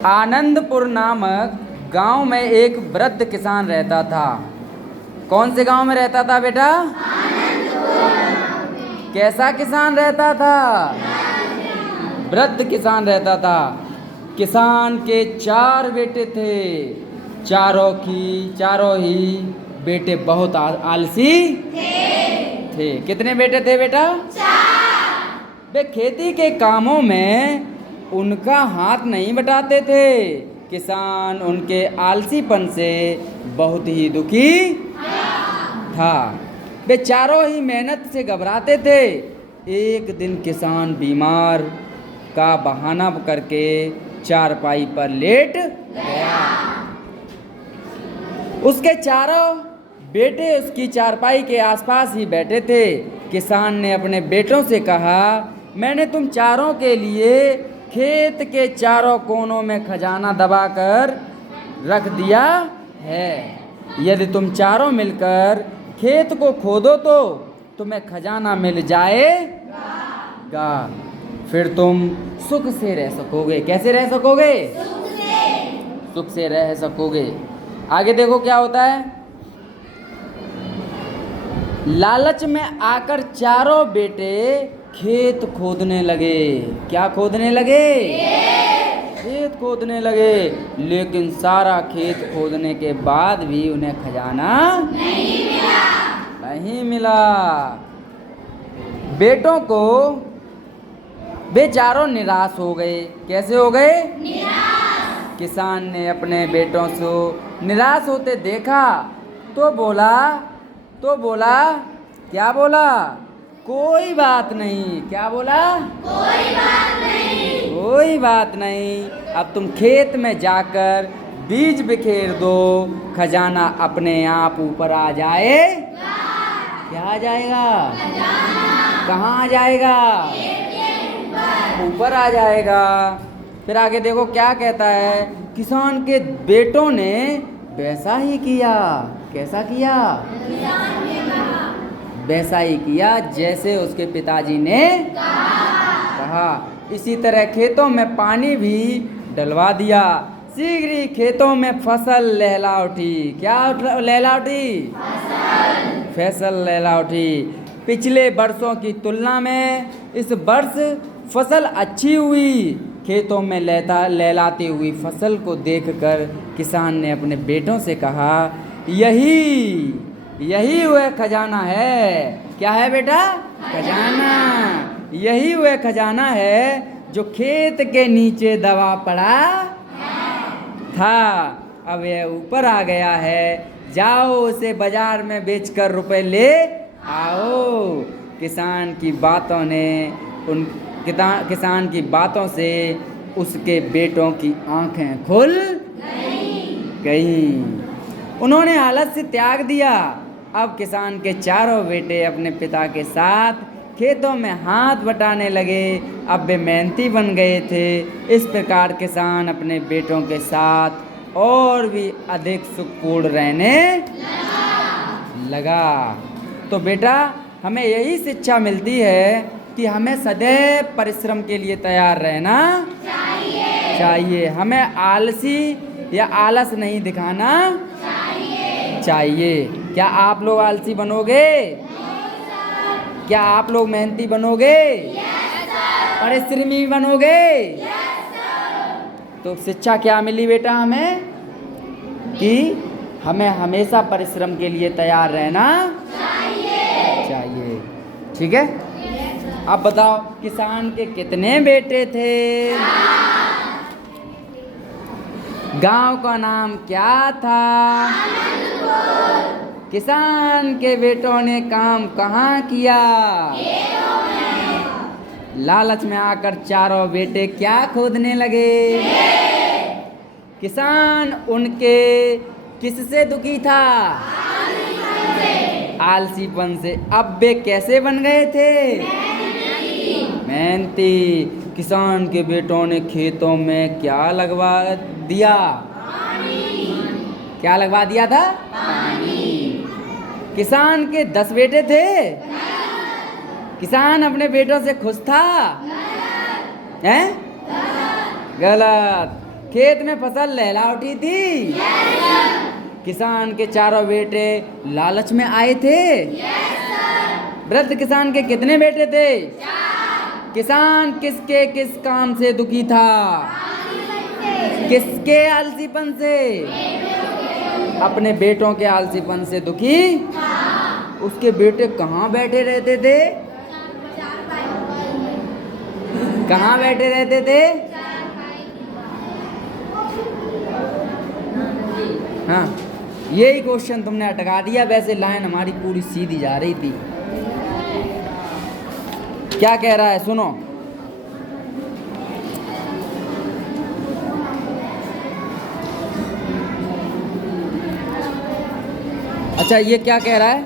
आनंदपुर नामक गांव में एक वृद्ध किसान रहता था। कौन से गांव में रहता था बेटा? कैसा किसान रहता था? वृद्ध किसान रहता था। किसान के 4 बेटे थे। चारों ही बेटे बहुत आलसी थे। कितने बेटे थे बेटा? 4। वे खेती के कामों में उनका हाथ नहीं बटाते थे। किसान उनके आलसीपन से बहुत ही दुखी था। वे चारों ही मेहनत से घबराते थे। एक दिन किसान बीमार का बहाना करके चारपाई पर लेट गया। उसके चारों बेटे उसकी चारपाई के आसपास ही बैठे थे। किसान ने अपने बेटों से कहा, मैंने तुम चारों के लिए खेत के चारों कोनों में खजाना दबाकर रख दिया है। यदि तुम चारों मिलकर खेत को खोदो तो तुम्हें खजाना मिल जाएगा। फिर तुम सुख से रह सकोगे। कैसे रह सकोगे? सुख से रह सकोगे। आगे देखो क्या होता है। लालच में आकर चारों बेटे खेत खोदने लगे। क्या खोदने लगे? खेत खोदने लगे। लेकिन सारा खेत खोदने के बाद भी उन्हें खजाना नहीं मिला। बेटों को वे चारों निराश हो गए। कैसे हो गए? निराश। किसान ने अपने बेटों से निराश होते देखा तो बोला क्या बोला? कोई बात नहीं। क्या बोला? कोई बात नहीं। अब तुम खेत में जाकर बीज बिखेर दो, खजाना अपने आप ऊपर आ जाएगा। क्या आ जाएगा? कहाँ आ जाएगा? ऊपर आ जाएगा। फिर आगे देखो क्या कहता है। किसान के बेटों ने वैसा ही किया। कैसा किया? वैसा ही किया जैसे उसके पिताजी ने कहा। इसी तरह खेतों में पानी भी डलवा दिया। शीघ्र ही खेतों में फसल लहला उठी। क्या लहला उठी? फसल लहला उठी। पिछले वर्षों की तुलना में इस वर्ष फसल अच्छी हुई। खेतों में लहलाती हुई फसल को देखकर किसान ने अपने बेटों से कहा, यही वह खजाना है। क्या है बेटा? खजाना। यही वह खजाना है जो खेत के नीचे दबा पड़ा था। अब यह ऊपर आ गया है। जाओ उसे बाजार में बेचकर रुपए ले आओ। किसान की बातों से उसके बेटों की आंखें खुल गईं। उन्होंने आलस से त्याग दिया। अब किसान के चारों बेटे अपने पिता के साथ खेतों में हाथ बटाने लगे। अब वे मेहनती बन गए थे। इस प्रकार किसान अपने बेटों के साथ और भी अधिक सुखपूर्ण रहने लगा। तो बेटा, हमें यही शिक्षा मिलती है कि हमें सदैव परिश्रम के लिए तैयार रहना चाहिए। हमें आलसी या आलस नहीं दिखाना चाहिए। क्या आप लोग आलसी बनोगे? क्या आप लोग मेहनती बनोगे? परिश्रमी बनोगे? तो शिक्षा क्या मिली बेटा हमें? कि हमें हमेशा परिश्रम के लिए तैयार रहना चाहिए। ठीक है? अब बताओ, किसान के कितने बेटे थे? गांव का नाम क्या था? किसान के बेटों ने काम कहाँ किया? लालच में आकर चारों बेटे क्या खोदने लगे? किसान उनके किससे दुखी था? आलसीपन से। अब वे कैसे बन गए थे? मेहनती। किसान के बेटों ने खेतों में क्या लगवा दिया? क्या लगवा दिया था? किसान के 10 बेटे थे। किसान अपने बेटों से खुश था? हैं? गलत। खेत में फसल लहला उठी थी। किसान के चारों बेटे लालच में आए थे। वृद्ध किसान के कितने बेटे थे? किसान किसके किस काम से दुखी था? किसके आलसीपन से? अपने बेटों के आलसीपन से दुखी। उसके बेटे कहाँ बैठे रहते थे? कहाँ बैठे रहते थे? हाँ, यही क्वेश्चन तुमने अटका दिया। वैसे लाइन हमारी पूरी सीधी जा रही थी। क्या कह रहा है सुनो। अच्छा, ये क्या कह रहा है?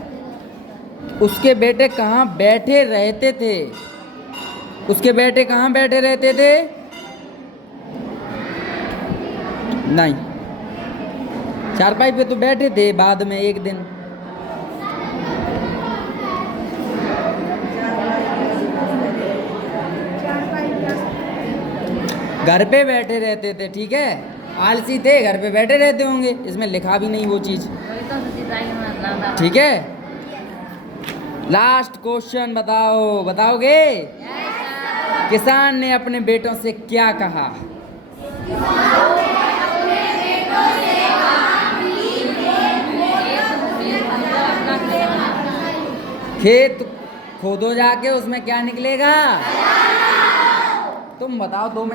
उसके बेटे कहाँ बैठे रहते थे? उसके बेटे कहाँ बैठे रहते थे? नहीं, चारपाई पे तो बैठे थे बाद में एक दिन। घर पे बैठे रहते थे, ठीक है। आलसी थे, घर पे बैठे रहते होंगे। इसमें लिखा भी नहीं वो चीज, ठीक है। लास्ट क्वेश्चन बताओ, बताओगे? किसान ने अपने बेटों से क्या कहा? खेत खोदो जाके, उसमें क्या निकलेगा? तुम बताओ, 2 मिनट